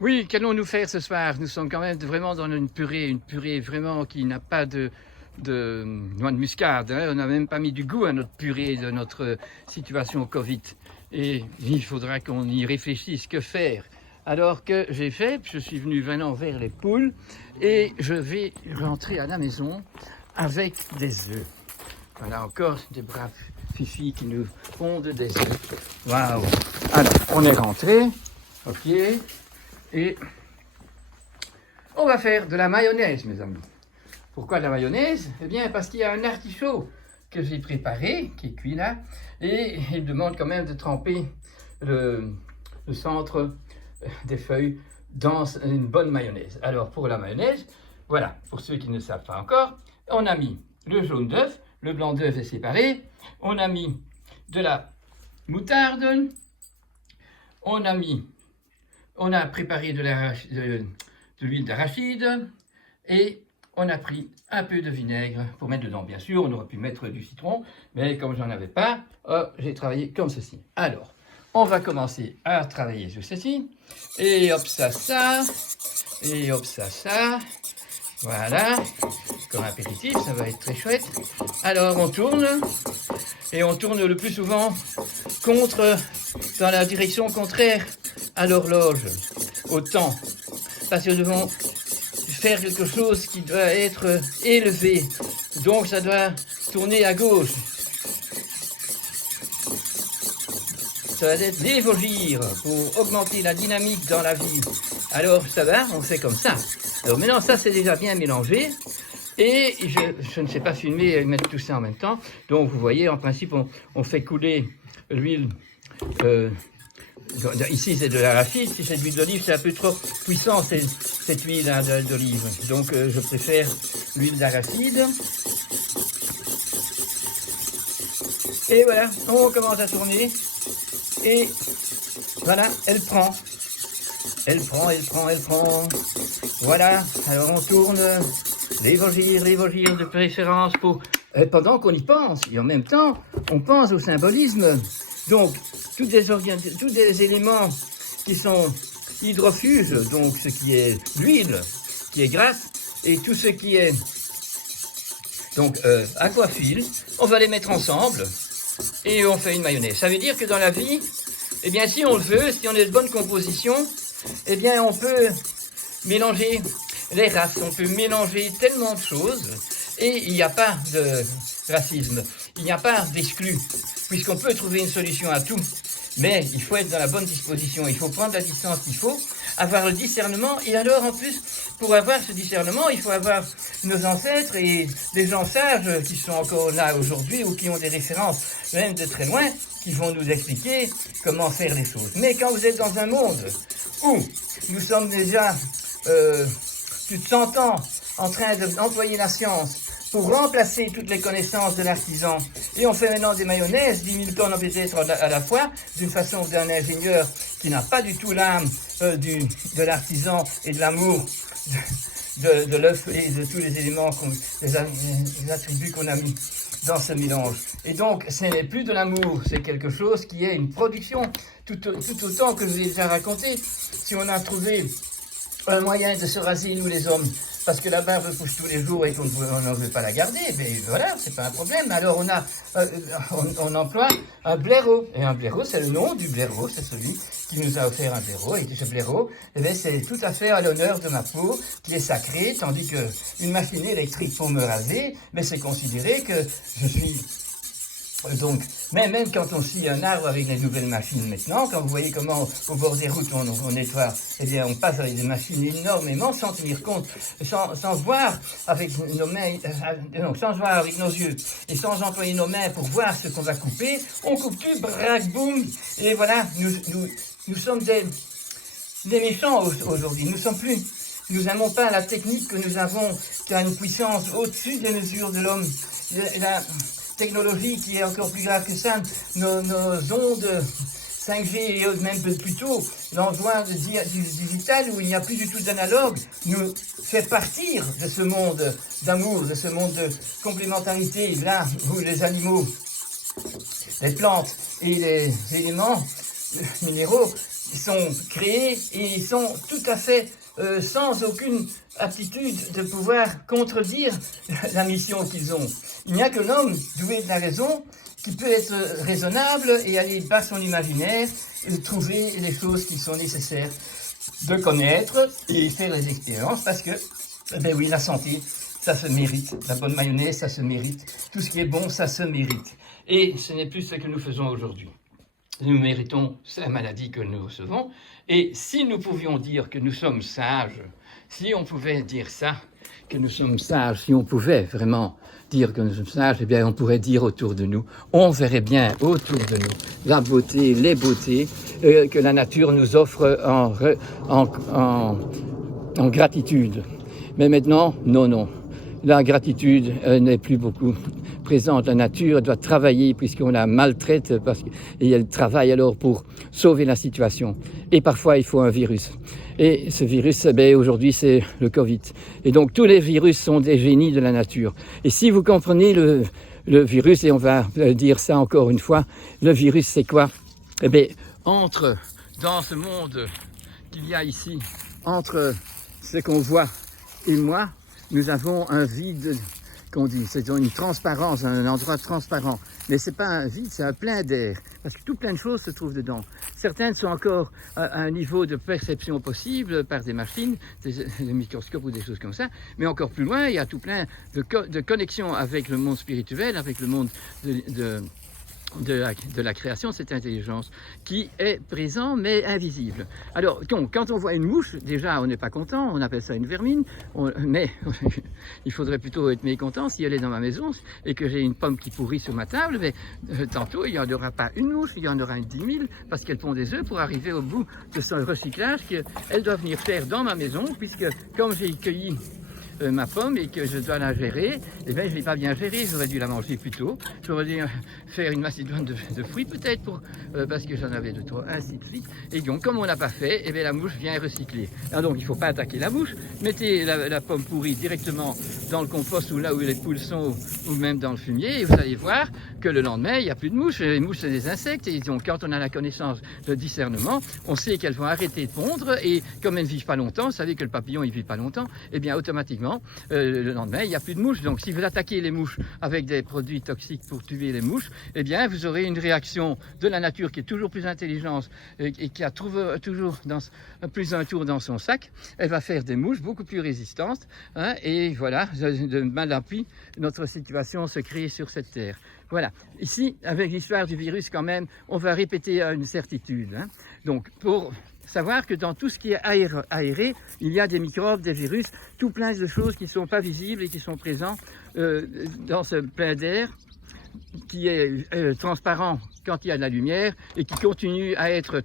Oui, qu'allons-nous faire ce soir? Nous sommes quand même vraiment dans une purée vraiment qui n'a pas de noix de muscade, hein. On n'a même pas mis du goût à notre purée de notre situation Covid. Et il faudra qu'on y réfléchisse, que faire? Alors que j'ai fait, je suis venu vraiment vers les poules et je vais rentrer à la maison avec des œufs. Voilà encore des braves fifis qui nous pondent des œufs. Waouh! Alors, on est rentré, ok. Et on va faire de la mayonnaise, mes amis. Pourquoi de la mayonnaise? Eh bien, parce qu'il y a un artichaut que j'ai préparé, qui est cuit là, et il demande quand même de tremper le centre des feuilles dans une bonne mayonnaise. Alors, pour la mayonnaise, voilà, pour ceux qui ne savent pas encore, on a mis le jaune d'œuf, le blanc d'œuf est séparé, on a mis de la moutarde, on a préparé de l'huile d'arachide et on a pris un peu de vinaigre pour mettre dedans. Bien sûr, on aurait pu mettre du citron, mais comme j'en avais pas, j'ai travaillé comme ceci. Alors, on va commencer à travailler sur ceci. Et hop, ça. Et hop, ça. Voilà. Comme apéritif, ça va être très chouette. Alors, on tourne. Et on tourne le plus souvent dans la direction contraire à l'horloge, au temps. Parce que nous devons faire quelque chose qui doit être élevé. Donc ça doit tourner à gauche. Ça va être dévogir pour augmenter la dynamique dans la vie. Alors ça va, on fait comme ça. Alors maintenant ça c'est déjà bien mélangé. Et je ne sais pas filmer et mettre tout ça en même temps. Donc vous voyez, en principe, on fait couler l'huile. Ici c'est de l'arachide, si c'est de l'huile d'olive, c'est un peu trop puissant cette huile hein, d'olive. Donc je préfère l'huile d'arachide. Et voilà, on commence à tourner. Et voilà, elle prend. Elle prend. Voilà, alors on tourne. L'évangile de préférence pendant qu'on y pense. Et en même temps, on pense au symbolisme. Donc, tous des éléments qui sont hydrofuges, donc ce qui est l'huile, qui est grasse, et tout ce qui est donc aquafile, on va les mettre ensemble et on fait une mayonnaise. Ça veut dire que dans la vie, eh bien, si on le veut, si on est de bonne composition, eh bien, on peut mélanger les races, on peut mélanger tellement de choses et il n'y a pas de racisme, il n'y a pas d'exclus, puisqu'on peut trouver une solution à tout, mais il faut être dans la bonne disposition, il faut prendre la distance qu'il faut, avoir le discernement, et alors en plus, pour avoir ce discernement, il faut avoir nos ancêtres et des gens sages qui sont encore là aujourd'hui ou qui ont des références, même de très loin, qui vont nous expliquer comment faire les choses. Mais quand vous êtes dans un monde où nous sommes déjà plus de 100 ans en train d'employer la science pour remplacer toutes les connaissances de l'artisan. Et on fait maintenant des mayonnaises, 10 000 tonnes peut-être à la fois, d'une façon d'un ingénieur qui n'a pas du tout l'âme de l'artisan et de l'amour de l'œuf et de tous les éléments, les attributs qu'on a mis dans ce mélange. Et donc, ce n'est plus de l'amour, c'est quelque chose qui est une production, tout autant que je vous ai déjà raconté. Si on a trouvé un moyen de se raser, nous les hommes, parce que la barbe pousse tous les jours et qu'on n'en veut pas la garder, mais voilà, c'est pas un problème. Alors on emploie un blaireau. Et un blaireau, c'est le nom du blaireau, c'est celui qui nous a offert un blaireau. Et ce blaireau, eh bien, c'est tout à fait à l'honneur de ma peau, qui est sacrée, tandis que une machine électrique pour me raser, mais c'est considéré que je suis... Donc, même quand on scie un arbre avec les nouvelles machines maintenant, quand vous voyez comment au bord des routes on nettoie, eh bien on passe avec des machines énormément sans tenir compte, sans voir avec nos mains, non, sans voir avec nos yeux et sans employer nos mains pour voir ce qu'on va couper, on coupe tout, brac, boum, et voilà, nous sommes des méchants aujourd'hui, nous n'aimons pas la technique que nous avons, qui a une puissance au-dessus des mesures de l'homme. Technologie qui est encore plus grave que ça, nos ondes 5G et même plus tôt, l'envoi digital où il n'y a plus du tout d'analogue, nous fait partir de ce monde d'amour, de ce monde de complémentarité, là où les animaux, les plantes et les éléments minéraux sont créés et ils sont tout à fait sans aucune aptitude de pouvoir contredire la mission qu'ils ont. Il n'y a que l'homme doué de la raison qui peut être raisonnable et aller par son imaginaire et trouver les choses qui sont nécessaires de connaître et faire les expériences parce que, ben oui, la santé, ça se mérite. La bonne mayonnaise, ça se mérite. Tout ce qui est bon, ça se mérite. Et ce n'est plus ce que nous faisons aujourd'hui. Nous méritons la maladie que nous recevons. Et si nous pouvions dire que nous sommes sages, si on pouvait dire ça, que nous sommes sages, si on pouvait vraiment dire que nous sommes sages, eh bien on pourrait dire autour de nous, on verrait bien autour de nous la beauté, les beautés que la nature nous offre en gratitude. Mais maintenant, non. La gratitude n'est plus beaucoup présente. La nature doit travailler puisqu'on la maltraite et elle travaille alors pour sauver la situation. Et parfois, il faut un virus. Et ce virus, aujourd'hui, c'est le Covid. Et donc, tous les virus sont des génies de la nature. Et si vous comprenez le virus, et on va dire ça encore une fois, le virus, c'est quoi? Entre dans ce monde qu'il y a ici, entre ce qu'on voit et moi, nous avons un vide, qu'on dit, c'est une transparence, un endroit transparent. Mais c'est pas un vide, c'est un plein d'air, parce que tout plein de choses se trouvent dedans. Certaines sont encore à un niveau de perception possible par des machines, des microscopes ou des choses comme ça, mais encore plus loin, il y a tout plein de connexions avec le monde spirituel, avec le monde de la création, cette intelligence qui est présent mais invisible. Alors, quand on voit une mouche, déjà on n'est pas content, on appelle ça une vermine, mais il faudrait plutôt être mécontent si elle est dans ma maison et que j'ai une pomme qui pourrit sur ma table, mais tantôt il n'y en aura pas une mouche, il y en aura 10 000 parce qu'elle pond des œufs pour arriver au bout de son recyclage qu'elle doit venir faire dans ma maison, puisque comme j'ai cueilli ma pomme et que je dois la gérer, eh bien je ne l'ai pas bien gérée, j'aurais dû la manger plus tôt, j'aurais dû faire une macédoine de fruits peut-être parce que j'en avais de trop, ainsi de suite. Et donc comme on n'a pas fait, eh bien la mouche vient recycler. Alors donc il ne faut pas attaquer la mouche, mettez la pomme pourrie directement dans le compost ou là où les poules sont ou même dans le fumier et vous allez voir que le lendemain il n'y a plus de mouches. Les mouches c'est des insectes et donc quand on a la connaissance, le discernement, on sait qu'elles vont arrêter de pondre et comme elles ne vivent pas longtemps, vous savez que le papillon il ne vit pas longtemps, eh bien automatiquement le lendemain, il n'y a plus de mouches. Donc, si vous attaquez les mouches avec des produits toxiques pour tuer les mouches, eh bien, vous aurez une réaction de la nature qui est toujours plus intelligente et qui a toujours plus un tour dans son sac. Elle va faire des mouches beaucoup plus résistantes. Hein, et voilà, de mal en pis, notre situation se crée sur cette terre. Voilà. Ici, avec l'histoire du virus, quand même, on va répéter une certitude. Hein. Donc, pour savoir que dans tout ce qui est aéré, il y a des microbes, des virus, tout plein de choses qui ne sont pas visibles et qui sont présents dans ce plein d'air qui est transparent quand il y a de la lumière et qui continue à être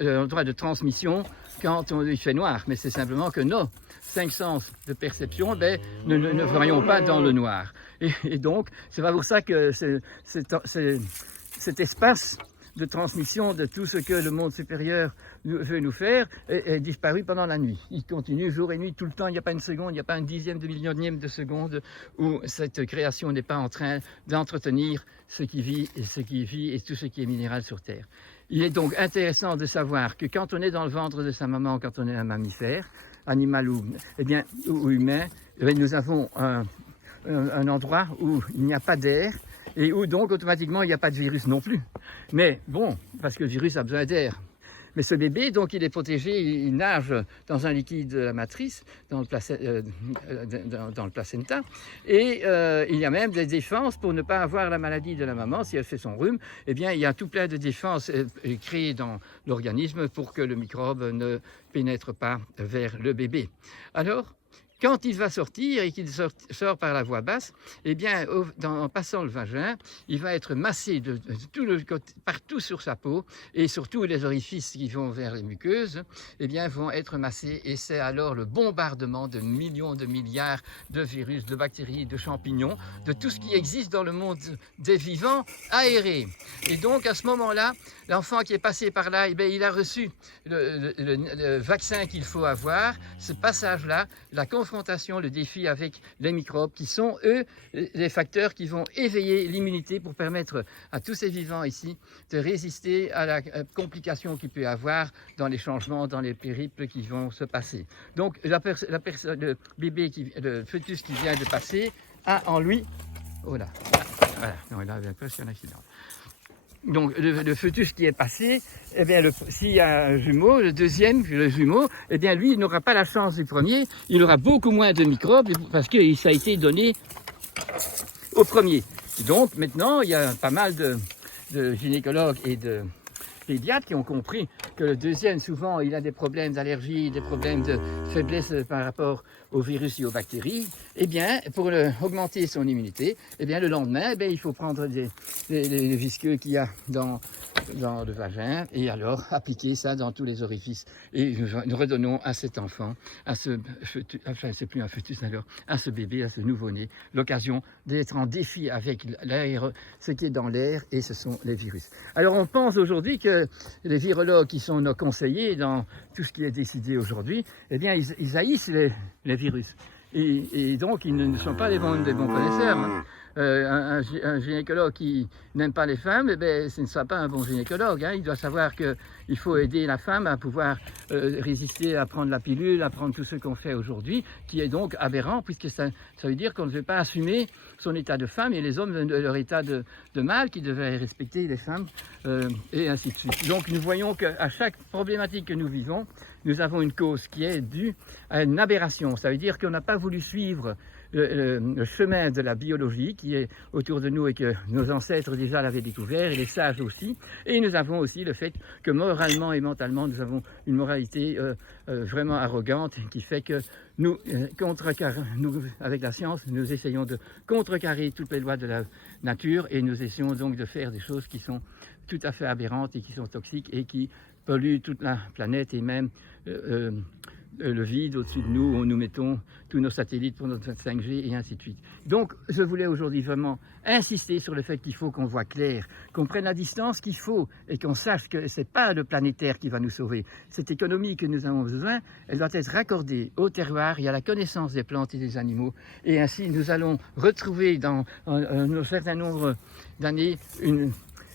l'endroit de transmission quand il fait noir. Mais c'est simplement que nos 5 sens de perception ne voyons pas dans le noir. Et donc, c'est pas pour ça que cet espace de transmission de tout ce que le monde supérieur veut nous faire est disparu pendant la nuit. Il continue jour et nuit tout le temps, il n'y a pas une seconde, il n'y a pas un dixième de millionième de seconde où cette création n'est pas en train d'entretenir ce qui vit et tout ce qui est minéral sur Terre. Il est donc intéressant de savoir que quand on est dans le ventre de sa maman, quand on est un mammifère, animal ou humain, nous avons un endroit où il n'y a pas d'air, et où donc automatiquement il n'y a pas de virus non plus. Mais bon, parce que le virus a besoin d'air. Mais ce bébé, donc il est protégé, il nage dans un liquide de la matrice, dans le placenta, et il y a même des défenses pour ne pas avoir la maladie de la maman. Si elle fait son rhume, eh bien il y a tout plein de défenses créées dans l'organisme pour que le microbe ne pénètre pas vers le bébé. Alors, quand il va sortir et qu'il sort par la voie basse, eh bien, en passant le vagin, il va être massé de tout le côté, partout sur sa peau et surtout les orifices qui vont vers les muqueuses, eh bien, vont être massés et c'est alors le bombardement de millions de milliards de virus, de bactéries, de champignons, de tout ce qui existe dans le monde des vivants aérés. Et donc, à ce moment-là, l'enfant qui est passé par là, eh bien, il a reçu le vaccin qu'il faut avoir, ce passage-là, la confrontation confrontation, le défi avec les microbes qui sont, eux, les facteurs qui vont éveiller l'immunité pour permettre à tous ces vivants ici de résister à la complication qu'il peut y avoir dans les changements, dans les périples qui vont se passer. Donc le bébé, le fœtus qui vient de passer a en lui... Oh là, voilà, non, il a presque un accident. Donc le fœtus qui est passé, eh bien s'il y a un jumeau, le deuxième, le jumeau, eh bien lui il n'aura pas la chance du premier, il aura beaucoup moins de microbes parce que ça a été donné au premier. Donc maintenant il y a pas mal de gynécologues et de pédiatres qui ont compris que le deuxième, souvent, il a des problèmes d'allergie, des problèmes de faiblesse par rapport aux virus et aux bactéries. Eh bien, pour augmenter son immunité, eh bien, le lendemain, il faut prendre les visqueux qu'il y a dans le vagin et alors appliquer ça dans tous les orifices. Et nous redonnons à cet enfant, à ce fœtus, enfin, c'est plus un fœtus alors, à ce bébé, à ce nouveau-né, l'occasion d'être en défi avec l'air, ce qui est dans l'air, et ce sont les virus. Alors, on pense aujourd'hui que les virologues qui sont nos conseillers dans tout ce qui est décidé aujourd'hui, eh bien, ils haïssent les virus. Et donc, ils ne sont pas des bons connaisseurs. Hein. Un gynécologue qui n'aime pas les femmes, eh bien, ce ne sera pas un bon gynécologue. Hein. Il doit savoir qu'il faut aider la femme à pouvoir résister à prendre la pilule, à prendre tout ce qu'on fait aujourd'hui, qui est donc aberrant, puisque ça veut dire qu'on ne veut pas assumer son état de femme et les hommes leur état de mâle, qui devraient respecter les femmes, et ainsi de suite. Donc nous voyons qu'à chaque problématique que nous vivons, nous avons une cause qui est due à une aberration. Ça veut dire qu'on n'a pas voulu suivre le chemin de la biologie qui est autour de nous et que nos ancêtres déjà l'avaient découvert, et les sages aussi. Et nous avons aussi le fait que moralement et mentalement, nous avons une moralité vraiment arrogante qui fait que nous, avec la science, nous essayons de contrecarrer toutes les lois de la nature et nous essayons donc de faire des choses qui sont tout à fait aberrantes et qui sont toxiques et qui polluent toute la planète et même le vide au-dessus de nous, où nous mettons tous nos satellites pour notre 5G et ainsi de suite. Donc, je voulais aujourd'hui vraiment insister sur le fait qu'il faut qu'on voit clair, qu'on prenne la distance qu'il faut et qu'on sache que ce n'est pas le planétaire qui va nous sauver. Cette économie que nous avons besoin, elle doit être raccordée au terroir et à la connaissance des plantes et des animaux. Et ainsi, nous allons retrouver dans un certain nombre d'années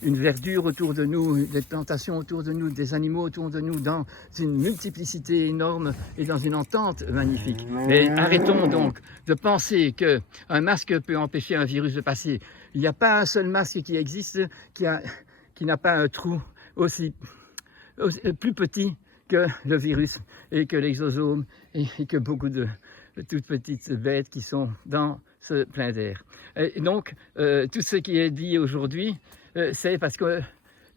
une verdure autour de nous, des plantations autour de nous, des animaux autour de nous, dans une multiplicité énorme et dans une entente magnifique. Mais arrêtons donc de penser qu'un masque peut empêcher un virus de passer. Il n'y a pas un seul masque qui existe qui n'a pas un trou aussi plus petit que le virus et que l'exosome et que beaucoup de toutes petites bêtes qui sont dans ce plein d'air. Et donc, tout ce qui est dit aujourd'hui, c'est parce que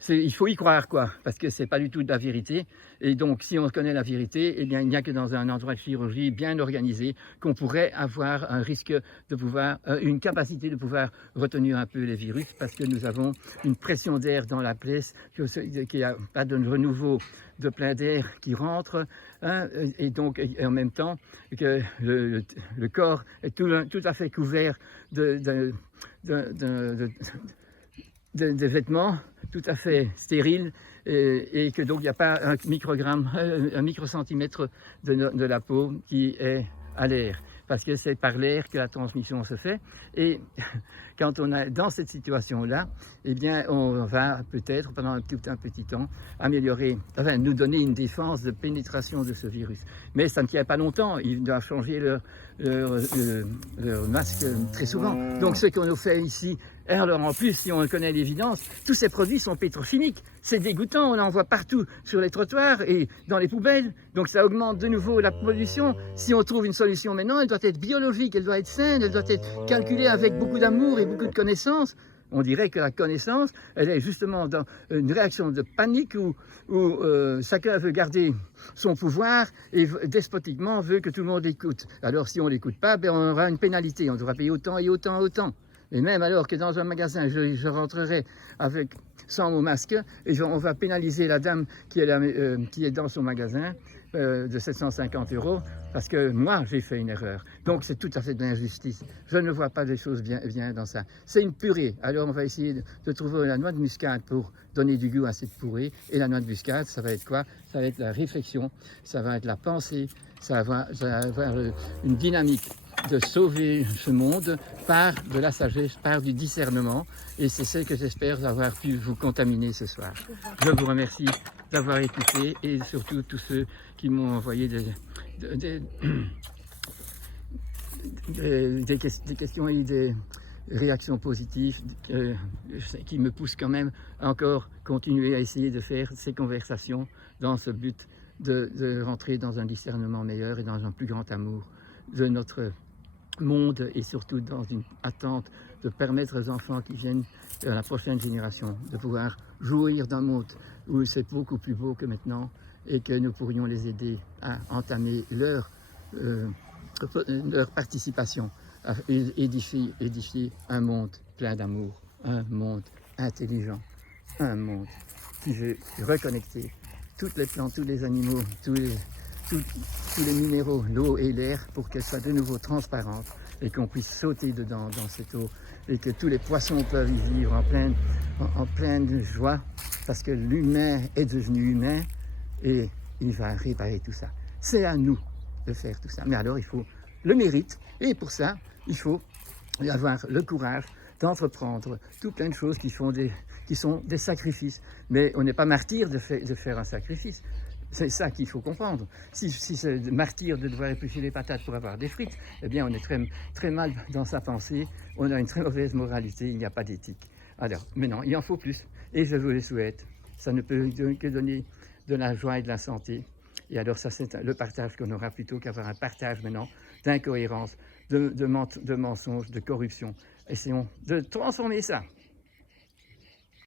il faut y croire, quoi, parce que c'est pas du tout de la vérité. Et donc, si on connaît la vérité, eh bien, il n'y a que dans un endroit de chirurgie bien organisé qu'on pourrait avoir un risque de pouvoir, une capacité de pouvoir retenir un peu les virus, parce que nous avons une pression d'air dans la place, qu'il n'y a pas de renouveau de plein d'air qui rentre, hein, et donc en même temps que le corps est tout à fait couvert de vêtements tout à fait stériles et que donc il n'y a pas un microgramme, un microcentimètre de la peau qui est à l'air, parce que c'est par l'air que la transmission se fait. Et quand on est dans cette situation-là, eh bien, on va peut-être, pendant un petit temps, nous donner une défense de pénétration de ce virus. Mais ça ne tient pas longtemps, ils doivent changer leur masque très souvent. Donc ce qu'on nous fait ici, alors en plus, si on connaît l'évidence, tous ces produits sont pétrochimiques. C'est dégoûtant, on en voit partout sur les trottoirs et dans les poubelles. Donc ça augmente de nouveau la pollution. Si on trouve une solution maintenant, elle doit être biologique, elle doit être saine, elle doit être calculée avec beaucoup d'amour et beaucoup de connaissances. On dirait que la connaissance, elle est justement dans une réaction de panique où chacun veut garder son pouvoir et despotiquement veut que tout le monde l'écoute. Alors si on ne l'écoute pas, on aura une pénalité, on devra payer autant et autant. Et même alors que dans un magasin, je rentrerai avec sans mon masque, et on va pénaliser la dame qui est dans son magasin de 750 €, parce que moi, j'ai fait une erreur. Donc, c'est tout à fait de l'injustice. Je ne vois pas des choses bien dans ça. C'est une purée. Alors, on va essayer de trouver la noix de muscade pour donner du goût à cette purée. Et la noix de muscade, ça va être quoi? Ça va être la réflexion, ça va être la pensée, ça va avoir une dynamique de sauver ce monde par de la sagesse, par du discernement. Et c'est ce que j'espère avoir pu vous contaminer ce soir. Je vous remercie d'avoir écouté, et surtout tous ceux qui m'ont envoyé des questions et des réactions positives qui me poussent quand même à encore continuer à essayer de faire ces conversations dans ce but de rentrer dans un discernement meilleur et dans un plus grand amour de notre monde, et surtout dans une attente de permettre aux enfants qui viennent, à la prochaine génération, de pouvoir jouir d'un monde où c'est beaucoup plus beau que maintenant, et que nous pourrions les aider à entamer leur participation à édifier un monde plein d'amour, un monde intelligent, un monde qui veut reconnecter toutes les plantes, tous les animaux, tous les minéraux, l'eau et l'air, pour qu'elle soit de nouveau transparente et qu'on puisse sauter dedans, dans cette eau, et que tous les poissons peuvent y vivre en pleine joie, parce que l'humain est devenu humain et il va réparer tout ça. C'est à nous de faire tout ça. Mais alors, il faut le mérite, et pour ça, il faut avoir le courage d'entreprendre tout plein de choses qui sont des sacrifices. Mais on n'est pas martyr de faire un sacrifice. C'est ça qu'il faut comprendre. Si c'est martyr de devoir éplucher les patates pour avoir des frites, eh bien on est très, très mal dans sa pensée, on a une très mauvaise moralité, il n'y a pas d'éthique. Alors, maintenant, il en faut plus, et je vous le souhaite. Ça ne peut que donner de la joie et de la santé. Et alors ça, c'est le partage qu'on aura, plutôt qu'avoir un partage maintenant d'incohérence, de mensonges, de corruption. Essayons de transformer ça.